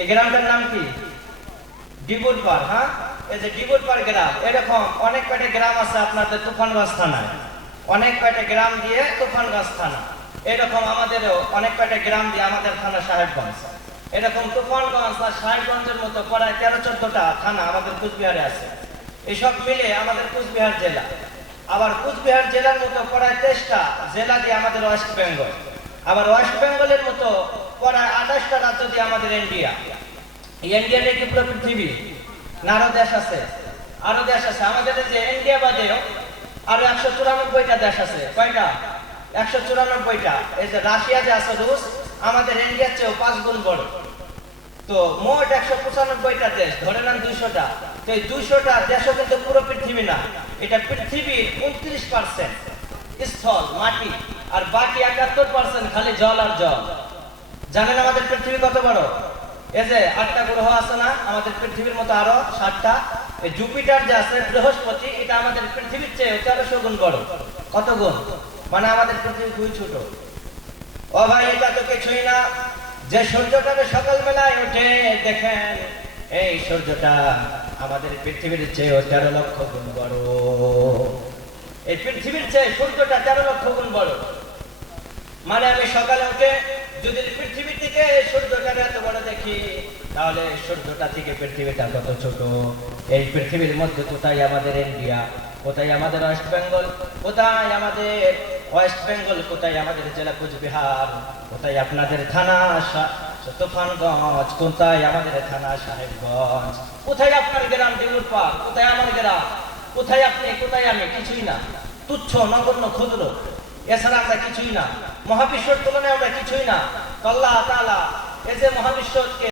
এই গ্রামটার নাম কি? ডিবুরপাড়। হ্যাঁ, এই যে ডিবুরপাড় গ্রাম, এরকম অনেক কয়টা গ্রাম আছে আপনাদের তুফানগঞ্জ থানায়, অনেক কয়টা গ্রাম দিয়ে তুফানগঞ্জ থানা। এরকম আমাদেরও অনেক কয়টা গ্রাম দিয়ে আমাদের থানা সাহেবগঞ্জ। এরকম তুফানগঞ্জ আর সাহেবগঞ্জের মতো প্রায় 13-14টা থানা আমাদের কুচবিহারে আছে। এসব মিলে আমাদের কুচবিহার জেলা। আবার কুচবিহার জেলার মতো প্রায় 23টা জেলা দিয়ে আমাদের ওয়েস্ট বেঙ্গল। আবার ওয়েস্ট বেঙ্গলের মতো প্রায় 28টা রাজ্য দিয়ে আমাদের ইন্ডিয়া। ইন্ডিয়া নাকি পুরো পৃথিবী না, আরো দেশ আছে, আরো দেশ আছে আমাদের। যে ইন্ডিয়া বাদেও আরো 194টা দেশ আছে। কয়টা? 194টা। এই যে রাশিয়া যে আছে, রুশ, আমাদের ইন্ডিয়ার চেয়েও 5 গুণ বড়। তো মোট 195টা দেশ, ধরে নেন 200টা। তো এই 200টা দেশও কিন্তু পুরো পৃথিবী না। এটা পৃথিবীর 29% স্থল মাটি, আর বাকি 71% খালি জল আর জল। জানেন আমাদের পৃথিবী কত বড়? এই যে 8টা গ্রহ আছে না আমাদের পৃথিবীর মতো, আরো 7টা। এই জুপিটার যে আছে, বৃহস্পতি, এটা আমাদের পৃথিবীর চেয়ে 1300 গুণ বড়। কত গুণ? মানে আমাদের পৃথিবী খুবই ছোট। ও ভাই, এটা তো কিছুই না। যে সূর্যটাকে সকালবেলায় উঠে দেখেন, এই সূর্যটা আমাদের পৃথিবীর চেয়ে 13 লক্ষ গুণ বড়। এই পৃথিবীর চেয়ে সূর্যটা 13 লক্ষ গুণ বড়। মানে আমি সকালে উঠে যদি পৃথিবী থেকে সূর্যটাকে এত বড় দেখি, তাহলে সূর্যটা থেকে পৃথিবীটা কত ছোট। এই পৃথিবীর মধ্যে কোথায় আমাদের ইন্ডিয়া, কোথায় আমাদের ওয়েস্ট বেঙ্গল, কোথায় আমাদের ওয়েস্ট বেঙ্গল, কোথায় আমাদের জেলা কুচবিহার, কোথায় আপনাদের থানা তুফানগঞ্জ, কোথায় আমাদের থানা সাহেবগঞ্জ, কোথায় আপনার গ্রাম ডিবুরপাড়, কোথায় আমার গ্রাম, কোথায় আপনি, কোথায় আমি? কিছুই না, তুচ্ছ, নগণ্য, ক্ষুদ্র। এছাড়া আমরা কিছুই না। মহাবিশ্বর তুলনায় আমরা কিছুই না। আল্লাহ তাআলা এই যে মহাবিশ্বকে